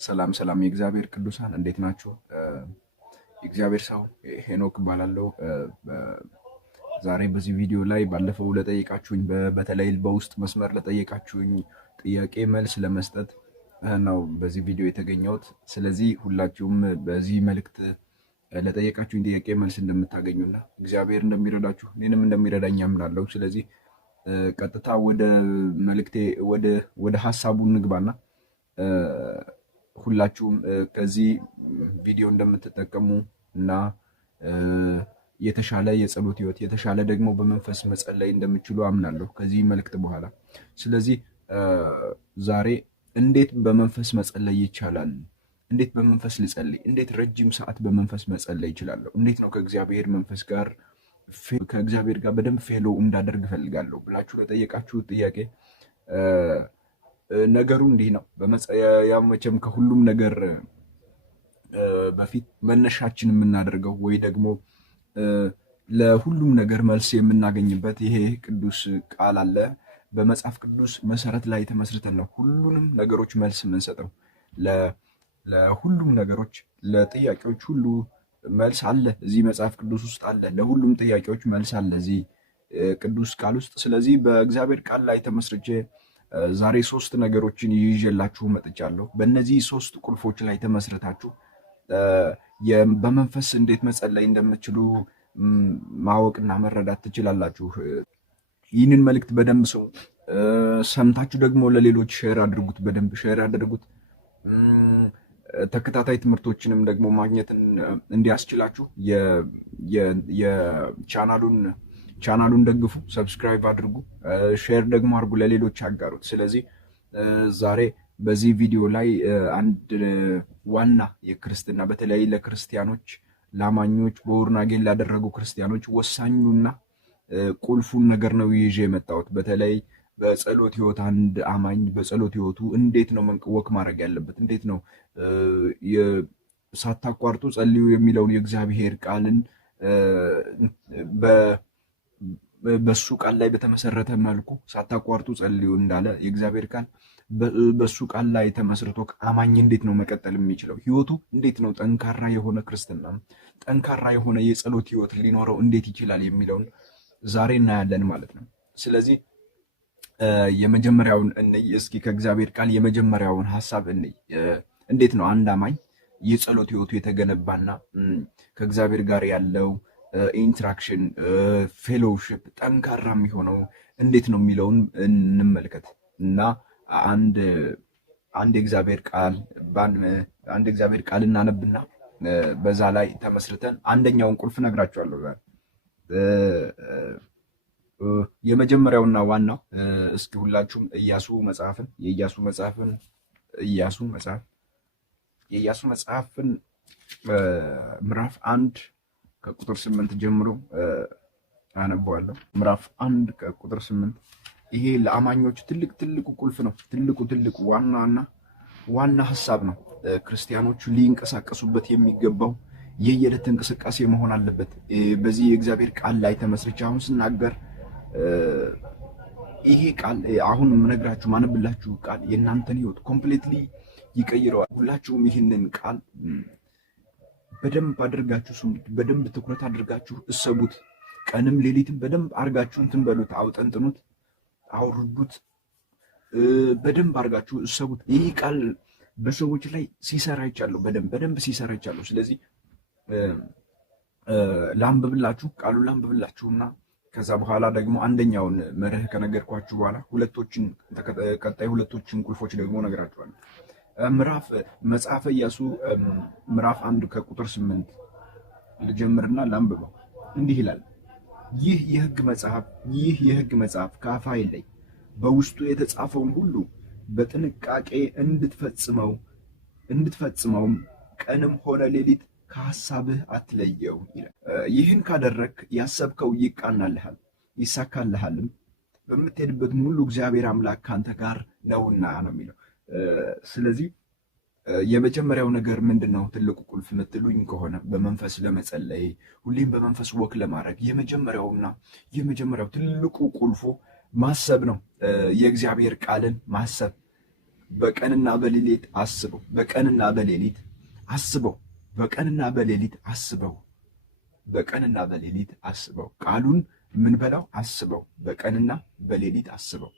ሰላም ሰላም የእግዚአብሔር ቅዱሳን እንዴት ናችሁ? የእግዚአብሔር ሰው ሄኖክ እባላለሁ። ዛሬ በዚህ ቪዲዮ ላይ ባለፈው ለጠየቃችሁኝ በተለይ በውስጥ መስመር ለጠየቃችሁኝ ጥያቄ መልስ ለመስጠት ነው በዚህ ቪዲዮ የተገኘሁት። ስለዚህ ሁላችሁም በዚህ መልእክት ለጠየቃችሁኝ ጥያቄ መልስ እንደምታገኙና እግዚአብሔር እንደሚረዳችሁ እኔንም እንደሚረዳኝ አምናለሁ። ስለዚህ ቀጥታ ወደ መልእክቴ ወደ ሀሳቡ እንግባና ሁላችሁም ከዚህ ቪዲዮ እንደምትጠቀሙ እና የተሻለ የጸሎት ህይወት የተሻለ ደግሞ በመንፈስ መጸለይ እንደምችሉ አምናለሁ ከዚህ መልእክት በኋላ። ስለዚህ ዛሬ እንዴት በመንፈስ መጸለይ ይቻላል? እንዴት በመንፈስ ልጸልይ? እንዴት ረጅም ሰዓት በመንፈስ መጸለይ ይችላለሁ? እንዴት ነው ከእግዚአብሔር መንፈስ ጋር ከእግዚአብሔር ጋር በደንብ ፌሎ እንዳደርግ እፈልጋለሁ ብላችሁ ለጠየቃችሁ ጥያቄ ነገሩ እንዲህ ነው። ያው መቼም ከሁሉም ነገር በፊት መነሻችን የምናደርገው ወይ ደግሞ ለሁሉም ነገር መልስ የምናገኝበት ይሄ ቅዱስ ቃል አለ። በመጽሐፍ ቅዱስ መሰረት ላይ ተመስርተን ነው ሁሉንም ነገሮች መልስ የምንሰጠው። ለሁሉም ነገሮች ለጥያቄዎች ሁሉ መልስ አለ እዚህ መጽሐፍ ቅዱስ ውስጥ አለ። ለሁሉም ጥያቄዎች መልስ አለ እዚህ ቅዱስ ቃል ውስጥ። ስለዚህ በእግዚአብሔር ቃል ላይ ተመስርቼ ዛሬ 3 ነገሮችን ይዤላችሁ መጥቻለሁ። በእነዚህ 3 ቁልፎች ላይ ተመስርታችሁ በመንፈስ እንዴት መጸለይ እንደምትችሉ ማወቅና መረዳት ትችላላችሁ። ይህንን መልእክት በደንብ ስሙ። ሰምታችሁ ደግሞ ለሌሎች ሼር አድርጉት፣ በደንብ ሼር አድርጉት። ተከታታይ ትምህርቶችንም ደግሞ ማግኘት እንዲያስችላችሁ ቻናሉን ደግፉ፣ ሰብስክራይብ አድርጉ፣ ሼር ደግሞ አድርጉ፣ ለሌሎች አጋሩት። ስለዚህ ዛሬ በዚህ ቪዲዮ ላይ አንድ ዋና የክርስትና በተለይ ለክርስቲያኖች ለአማኞች በወርናጌን ላደረጉ ክርስቲያኖች ወሳኙና ቁልፉን ነገር ነው ይዤ የመጣሁት። በተለይ በጸሎት ህይወት አንድ አማኝ በጸሎት ህይወቱ እንዴት ነው ወክ ማድረግ ያለበት፣ እንዴት ነው ሳታቋርጡ ጸልዩ የሚለውን የእግዚአብሔር ቃልን በሱ ቃል ላይ በተመሰረተ መልኩ ሳታቋርጡ ጸልዩ እንዳለ የእግዚአብሔር ቃል በሱ ቃል ላይ ተመስርቶ አማኝ እንዴት ነው መቀጠል የሚችለው፣ ህይወቱ እንዴት ነው ጠንካራ የሆነ ክርስትና ጠንካራ የሆነ የጸሎት ህይወት ሊኖረው እንዴት ይችላል የሚለውን ዛሬ እናያለን ማለት ነው። ስለዚህ የመጀመሪያውን እንይ እስኪ። ከእግዚአብሔር ቃል የመጀመሪያውን ሐሳብ እንይ። እንዴት ነው አንድ አማኝ የጸሎት ህይወቱ የተገነባና ከእግዚአብሔር ጋር ያለው ኢንትራክሽን ፌሎውሺፕ ጠንካራ የሚሆነው እንዴት ነው የሚለውን እንመልከት እና አንድ የእግዚአብሔር ቃል እናነብና በዛ ላይ ተመስርተን አንደኛውን ቁልፍ ነግራችኋለሁ። የመጀመሪያውና ዋናው እስኪ ሁላችሁም የኢያሱ መጽሐፍን ምዕራፍ 1 ከቁጥር 8 ጀምሮ አነበዋለሁ። ምዕራፍ 1 ከቁጥር 8 ይሄ ለአማኞች ትልቁ ቁልፍ ነው። ትልቁ ዋና ሐሳብ ነው። ክርስቲያኖቹ ሊንቀሳቀሱበት የሚገባው የየዕለት እንቅስቃሴ መሆን አለበት። በዚህ የእግዚአብሔር ቃል ላይ ተመስርቼ አሁን ስናገር ይሄ ቃል አሁን የምነግራችሁ ማነብላችሁ ቃል የእናንተን ህይወት ኮምፕሊትሊ ይቀይረዋል። ሁላችሁም ይህንን ቃል በደንብ አድርጋችሁ ስሙት፣ በደንብ ትኩረት አድርጋችሁ እሰቡት። ቀንም ሌሊትም በደንብ አድርጋችሁ እንትን በሉት፣ አውጠንጥኑት፣ አውርዱት፣ በደንብ አድርጋችሁ እሰቡት። ይህ ቃል በሰዎች ላይ ሲሰራ ይቻለሁ፣ በደንብ ሲሰራ ይቻለሁ። ስለዚህ ቃሉን ላንብብላችሁና ከዛ በኋላ ደግሞ አንደኛውን መርህ ከነገርኳችሁ በኋላ ቀጣይ ሁለቶችን ቁልፎች ደግሞ ነግራችኋለሁ። መጽሐፈ ኢያሱ ምዕራፍ 1 ከቁጥር 8 ልጀምርና ላንብበው። እንዲህ ይላል፣ ይህ የሕግ መጽሐፍ ከአፍህ አይለይ፣ በውስጡ የተጻፈውን ሁሉ በጥንቃቄ እንድትፈጽመውም ቀንም ሆነ ሌሊት ከሐሳብህ አትለየው ይላል። ይህን ካደረግክ ያሰብከው ይቃናልሃል፣ ይሳካልሃልም፣ በምትሄድበትም ሁሉ እግዚአብሔር አምላክ ካንተ ጋር ነውና ነው የሚለው። ስለዚህ የመጀመሪያው ነገር ምንድን ነው? ትልቁ ቁልፍ የምትሉኝ ከሆነ በመንፈስ ለመጸለይ ሁሌም በመንፈስ ወክ ለማድረግ የመጀመሪያው ትልቁ ቁልፉ ማሰብ ነው። የእግዚአብሔር ቃልን ማሰብ በቀንና በሌሊት አስበው። በቀንና በሌሊት አስበው። በቀንና በሌሊት አስበው። በቀንና በሌሊት አስበው። ቃሉን የምንበላው አስበው። በቀንና በሌሊት አስበው።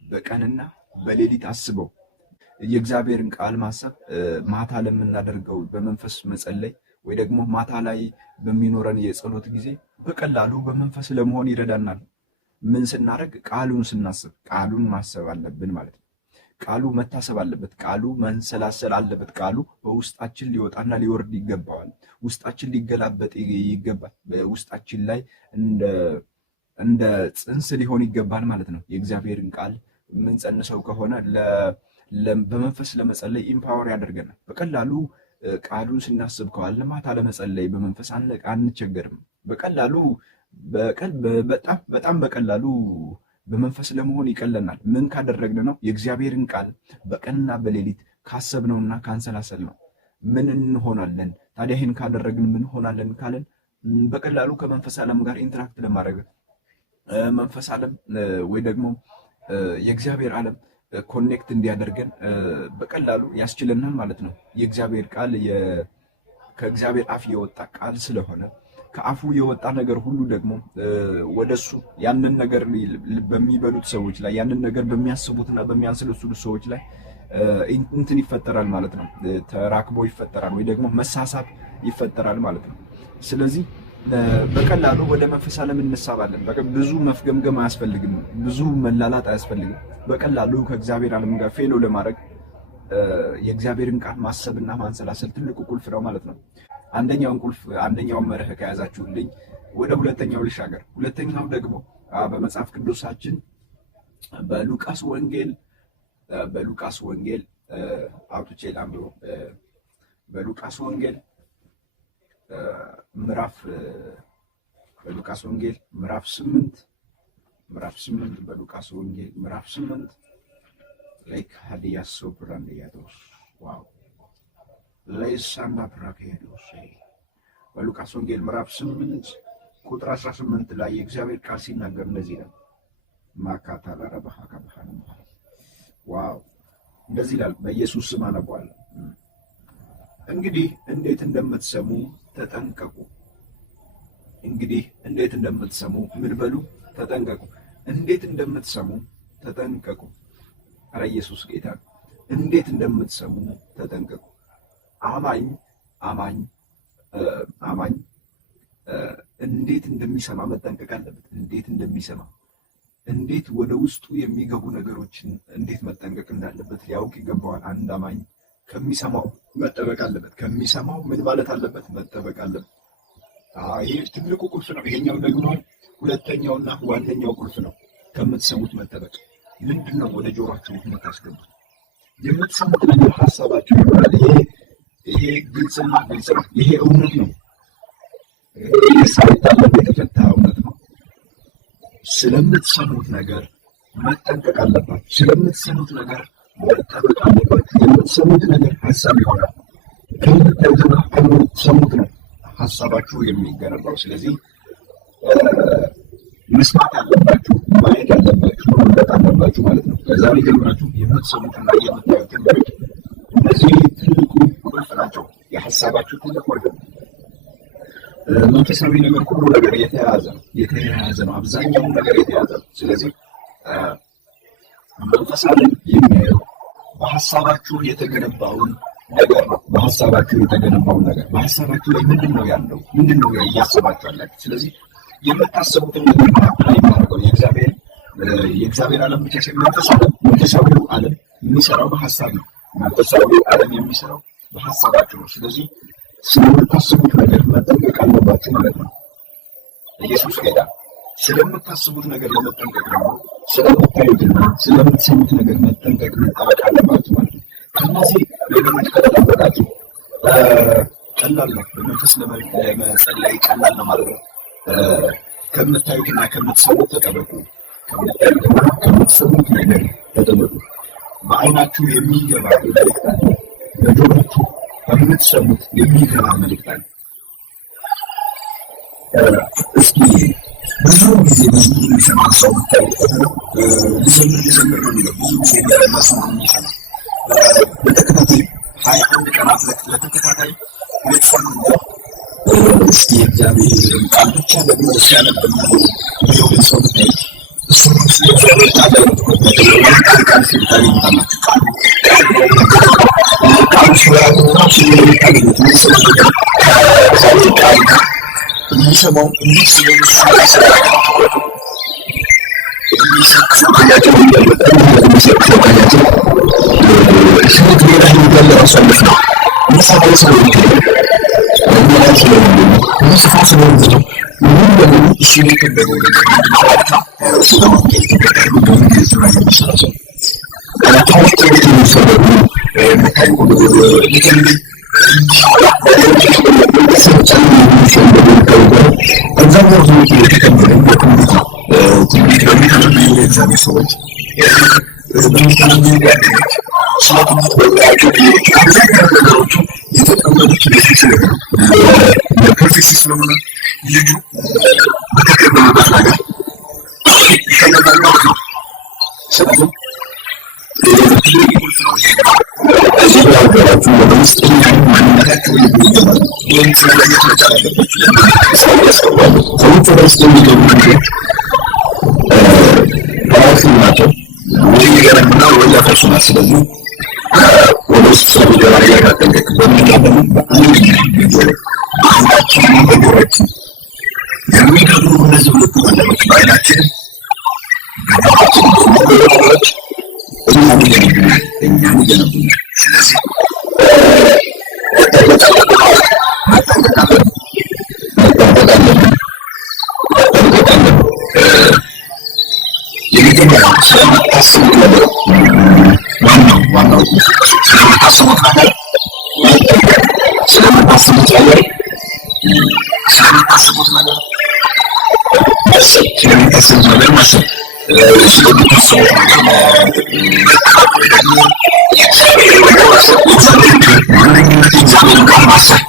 በቀንና በሌሊት አስበው። የእግዚአብሔርን ቃል ማሰብ ማታ ለምናደርገው በመንፈስ መጸለይ ወይ ደግሞ ማታ ላይ በሚኖረን የጸሎት ጊዜ በቀላሉ በመንፈስ ለመሆን ይረዳናል። ምን ስናደርግ? ቃሉን ስናስብ። ቃሉን ማሰብ አለብን ማለት ነው። ቃሉ መታሰብ አለበት። ቃሉ መንሰላሰል አለበት። ቃሉ በውስጣችን ሊወጣና ሊወርድ ይገባዋል። ውስጣችን ሊገላበጥ ይገባል። በውስጣችን ላይ እንደ ጽንስ ሊሆን ይገባል ማለት ነው። የእግዚአብሔርን ቃል የምንጸንሰው ከሆነ በመንፈስ ለመጸለይ ኢምፓወር ያደርገናል። በቀላሉ ቃሉን ስናስብ ከዋለ ማታ ለመጸለይ በመንፈስ አንቸገርም። በቀላሉ በጣም በቀላሉ በመንፈስ ለመሆን ይቀለናል። ምን ካደረግን ነው? የእግዚአብሔርን ቃል በቀንና በሌሊት ካሰብነውና ካንሰላሰል ነው። ምን እንሆናለን ታዲያ? ይህን ካደረግን ምን ሆናለን ካለን በቀላሉ ከመንፈስ ዓለም ጋር ኢንተራክት ለማድረግ መንፈስ ዓለም ወይ ደግሞ የእግዚአብሔር ዓለም ኮኔክት እንዲያደርገን በቀላሉ ያስችለናል ማለት ነው። የእግዚአብሔር ቃል ከእግዚአብሔር አፍ የወጣ ቃል ስለሆነ ከአፉ የወጣ ነገር ሁሉ ደግሞ ወደሱ ያንን ነገር በሚበሉት ሰዎች ላይ ያንን ነገር በሚያስቡትና በሚያንሰለስሉት ሰዎች ላይ እንትን ይፈጠራል ማለት ነው። ተራክቦ ይፈጠራል ወይ ደግሞ መሳሳብ ይፈጠራል ማለት ነው። ስለዚህ በቀላሉ ወደ መንፈስ ዓለም እንሳባለን። ብዙ መፍገምገም አያስፈልግም። ብዙ መላላጥ አያስፈልግም። በቀላሉ ከእግዚአብሔር ዓለም ጋር ፌሎ ለማድረግ የእግዚአብሔርን ቃል ማሰብና ማንሰላሰል ትልቁ ቁልፍ ነው ማለት ነው። አንደኛውን መርህ ከያዛችሁልኝ ወደ ሁለተኛው ልሻገር። ሁለተኛው ደግሞ በመጽሐፍ ቅዱሳችን በሉቃስ ወንጌል አውጥቼ ላምብሮ። በሉቃስ ወንጌል ምዕራፍ 8 በሉቃስ ወንጌል ምዕራፍ 8 ላይክ ሀዲያስ ሶፕራንዲያቶስ ዋው ለይሳና ፕራኬዶስ በሉቃስ ወንጌል ምዕራፍ 8 ቁጥር 18 ላይ የእግዚአብሔር ቃል ሲናገር እንደዚህ ነው። ማካታ ለረባሃ ከበሃን ዋው እንደዚህ ይላል። በኢየሱስ ስም አነባለሁ። እንግዲህ እንዴት እንደምትሰሙ ተጠንቀቁ። እንግዲህ እንዴት እንደምትሰሙ ምን በሉ? ተጠንቀቁ። እንዴት እንደምትሰሙ ተጠንቀቁ። ኧረ ኢየሱስ ጌታ ነው። እንዴት እንደምትሰሙ ተጠንቀቁ። አማኝ እንዴት እንደሚሰማ መጠንቀቅ አለበት። እንዴት እንደሚሰማ እንዴት ወደ ውስጡ የሚገቡ ነገሮችን እንዴት መጠንቀቅ እንዳለበት ሊያውቅ ይገባዋል። አንድ አማኝ ከሚሰማው መጠበቅ አለበት። ከሚሰማው ምን ማለት አለበት? መጠበቅ አለበት። ይሄ ትልቁ ቁልፍ ነው። ይሄኛው ደግሞ ሁለተኛውና ዋነኛው ቁልፍ ነው። ከምትሰሙት መጠበቅ። ምንድን ነው ወደ ጆሯችሁ የምታስገቡት? የምትሰሙት ነገር ሀሳባችሁ ይሆናል። ይሄ ግልጽ ነው። ይሄ እውነት ነው። ሳይታለም የተፈታ እውነት ነው። ስለምትሰሙት ነገር መጠንቀቅ አለባችሁ። ስለምትሰሙት ነገር መጠበቅ አለባችሁ። የምትሰሙት ነገር ሀሳብ ይሆናል። ከምታዩትና ከምትሰሙት ነው ሀሳባችሁ የሚገነባው። ስለዚህ መስማት አለባችሁ፣ ማየት አለባችሁ፣ መመለጥ አለባችሁ ማለት ነው። ከዛሬ ጀምራችሁ የምትሰሙትና የምታዩት ነገሮች እነዚህ ትልቁ ቁልፍ ናቸው። የሀሳባችሁ ትልቅ ወርድ ነው። መንፈሳዊ ነገር ሁሉ ነገር የተያያዘ ነው። አብዛኛውን ነገር የተያዘ ነው። ስለዚህ መንፈስ ዓለም የሚያየው በሀሳባችሁ የተገነባውን ነገር ነው። በሀሳባችሁ ላይ ምንድን ነው ያለው? ምንድን ነው እያሰባችሁ ያላችሁ? ስለዚህ የምታስቡትን ነገር ላይ የሚያደርገው የእግዚአብሔር ዓለም ብቻ ሳይሆን መንፈሳዊው ዓለም የሚሰራው በሀሳብ ነው። መንፈሳዊው ዓለም የሚሰራው በሀሳባችሁ ነው። ስለዚህ ስለምታስቡት ነገር መጠንቀቅ አለባችሁ ማለት ነው። ኢየሱስ ጌታ። ስለምታስቡት ነገር ለመጠንቀቅ ደግሞ ስለምታዩትና ስለምትሰሙት ነገር መጠንቀቅ መጠበቅ አለባችሁ ማለት ነው። ከነዚህ ነገሮች ከተጠበቃችሁ ቀላል ነው። በመንፈስ ለመጸለይ ቀላል ነው ማለት ነው። ከምታዩትና ከምትሰሙት ተጠበቁ። ከምታዩትና ከምትሰሙት ነገር ተጠበቁ። በዓይናችሁ የሚገባ መልእክት አለ። በጆሮአችሁ ከምትሰሙት የሚገባ መልእክት አለ። እስኪ ብዙ ጊዜ መዝሙር የሚሰማ ሰው ብታይ ልዘምር ነው የሚለው። ብዙ ጊዜ መዝሙር የሚሰማ በተከታታይ 21 ቀናት ለተከታታይ ሌክቸር እስቲ እግዚአብሔር ቃል ብቻ ደግሞ ሲያነብና የሆነ ሰው ብታይ እሱም ስለ እግዚአብሔር ቃል ቃል ሲታሪ ታላችሁ ቃል ሲራራ ሲታገኙት ስለዚህ ቃል የሚሰማው እንዲህ ሰዎች ፕሮፌሲ ስለሆነ ልጁ በተቀበሉበት ነገር ይሸለማል ማለት ነው። ስለዚህ እዚህ ያገራችሁ ወደ ውስጥ ማንነታቸው ይገባል። ይህን ስለለየት መቻል አለባችሁ። ሰዎች ወደ ውስጥ የሚገቡ ነገሮች ራሱ ናቸው ወይ የሚገረምና ወይ ያፈርሱናል። ስለዚህ ወደ ውስጥ ስለሚገባ ያጋጠንቀቅ በሚያደሙ በአንዳችን በጆሮችን የሚገቡ እነዚህ ሁለቱ ነገሮች በአይናችን በጆሮችን ነገሮች እኛን ይገነቡናል። ስለዚህ መጠንቀቅ አለብን። የመጀመሪያው ስለምታስቡት ነገር ዋናው ስለምታስቡት ነገር ስለምታስቡት ነገር ማሰብ ስለምታስቡት ነገር ማንኛነት እግዚአብሔር ቃል ማሰብ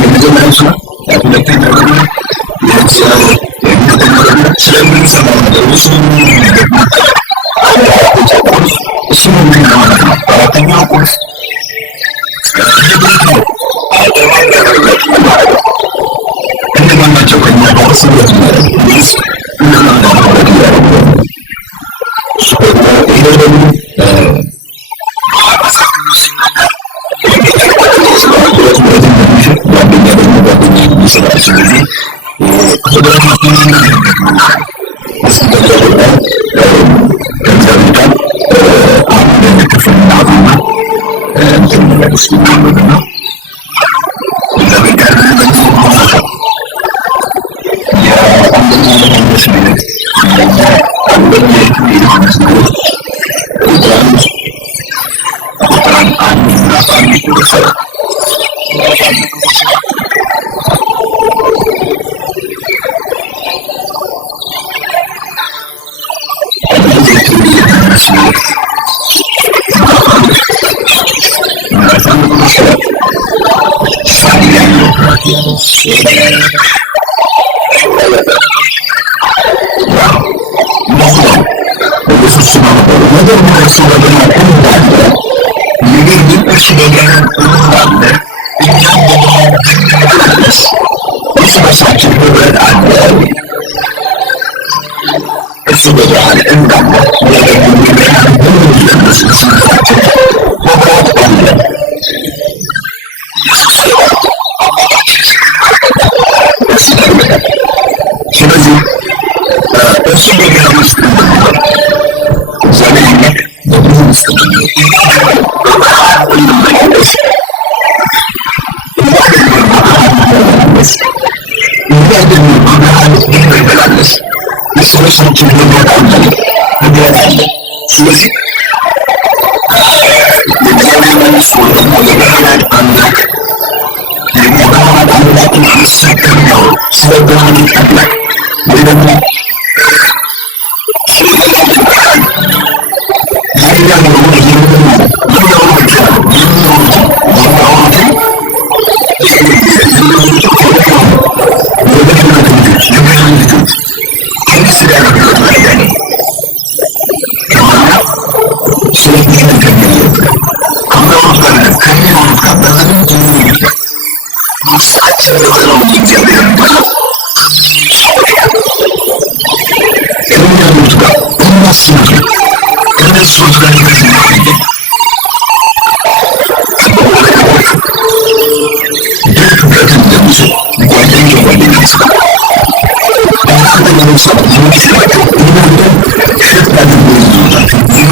የመጀመሪያው ስራ። ሁለተኛው ደግሞ የእግዚአብሔር ስለምንሰማው ነገር እሱ ምንድነው ማለት ነው። አራተኛው ቁልፍ እነማን ናቸው? ከኛ ጋር ስበት የፈጠረውን እግዚአብሔር ይባላል። ከሚያምኑት ጋር ከሚያስቡት ጋር ከነዚህ ሰዎች ጋር እንደዚህ ነው እንዴ? ድፍረትን ለብሶ ጓደኛ ይስቃል። እናንተ ለምሳሌ የሚስላቸው እናንተ ሸት አድርጎ ይዞታችሁ